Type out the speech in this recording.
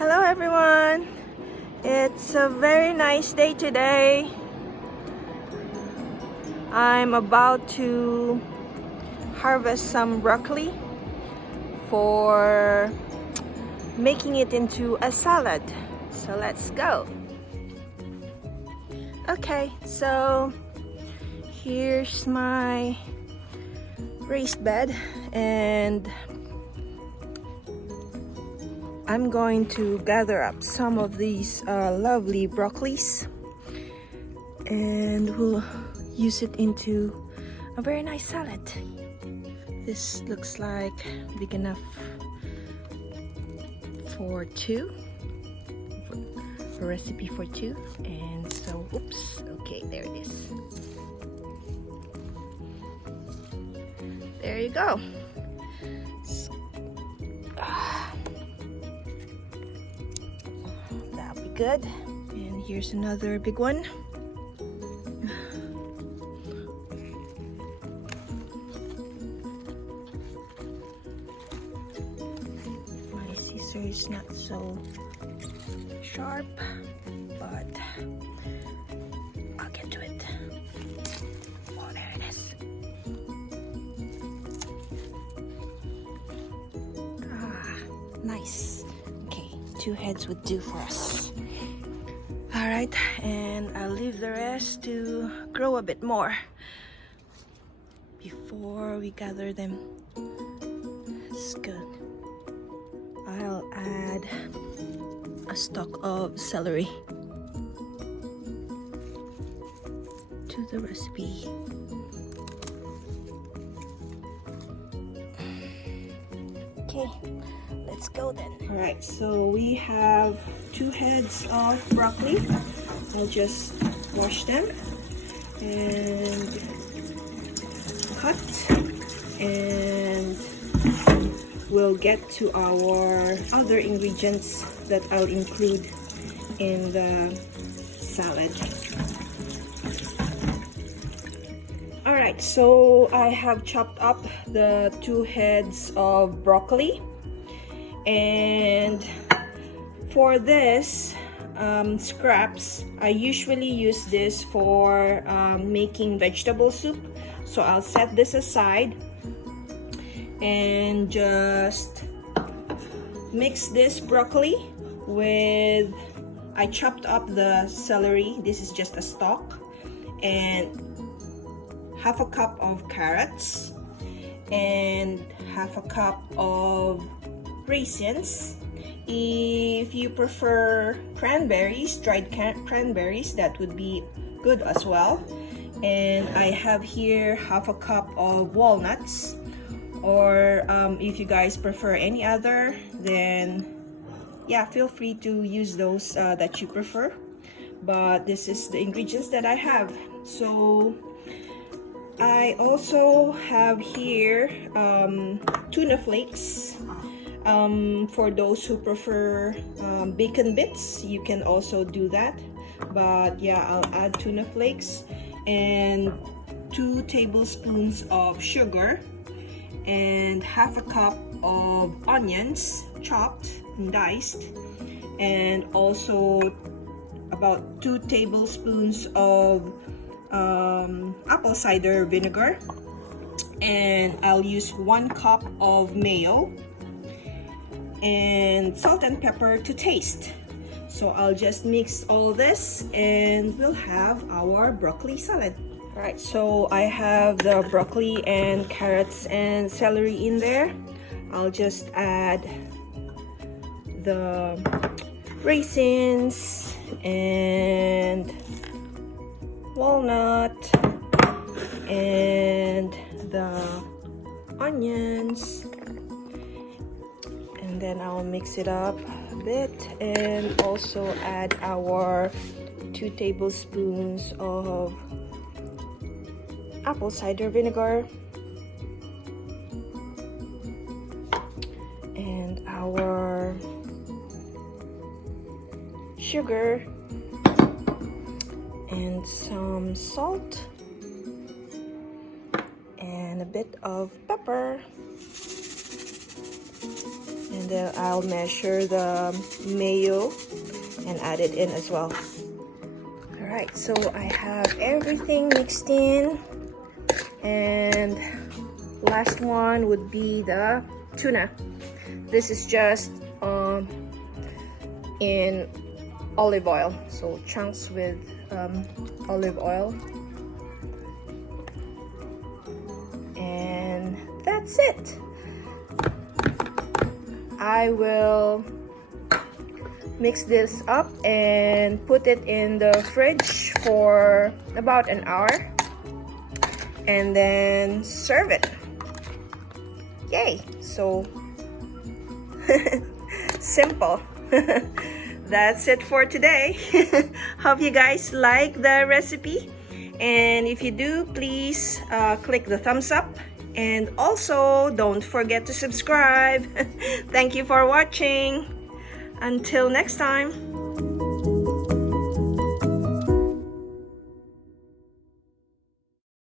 Hello everyone! It's a very nice day today. I'm about to harvest some broccoli for making it into a salad. So let's go. Okay, so here's my raised bed and I'm going to gather up some of these lovely broccolis and we'll use it into a very nice salad. This looks like big enough for two, a recipe for two, and so oops, okay, there it is. There you go. That'll be good. And here's another big one. My scissor is not so sharp, but I'll get to it. Oh, there it is. Nice. Okay, two heads would do for us. All right, and I'll leave the rest to grow a bit more before we gather them. That's good. I'll add a stalk of celery to the recipe. Okay, let's go then. All right, so we have two heads of broccoli. I'll just wash them and cut, and we'll get to our other ingredients that I'll include in the salad. Alright, so I have chopped up the two heads of broccoli, and for this scraps, I usually use this for making vegetable soup. So I'll set this aside and just mix this broccoli with, I chopped up the celery, this is just a stalk, and half a cup of carrots and half a cup of raisins. If you prefer cranberries, dried cranberries, that would be good as well. And I have here half a cup of walnuts, or if you guys prefer any other, then yeah, feel free to use those that you prefer. But this is the ingredients that I have. So I also have here tuna flakes. For those who prefer bacon bits, you can also do that. But yeah, I'll add tuna flakes and 2 tablespoons of sugar and half a cup of onions chopped and diced, and also about 2 tablespoons of apple cider vinegar, and I'll use 1 cup of mayo and salt and pepper to taste. So I'll just mix all this and we'll have our broccoli salad. All right, so I have the broccoli and carrots and celery in there. I'll just add the raisins and walnut and the onions, and then I'll mix it up a bit and also add our 2 tablespoons of apple cider vinegar and our sugar and some salt and a bit of pepper, and then I'll measure the mayo and add it in as well. Alright, so I have everything mixed in, and last one would be the tuna. This is just in olive oil, so chunks with olive oil, and that's it. I will mix this up and put it in the fridge for about an hour and then serve it. Yay! So simple. That's it for today. Hope you guys like the recipe, and if you do, please click the thumbs up, and also don't forget to subscribe. Thank you for watching. Until next time.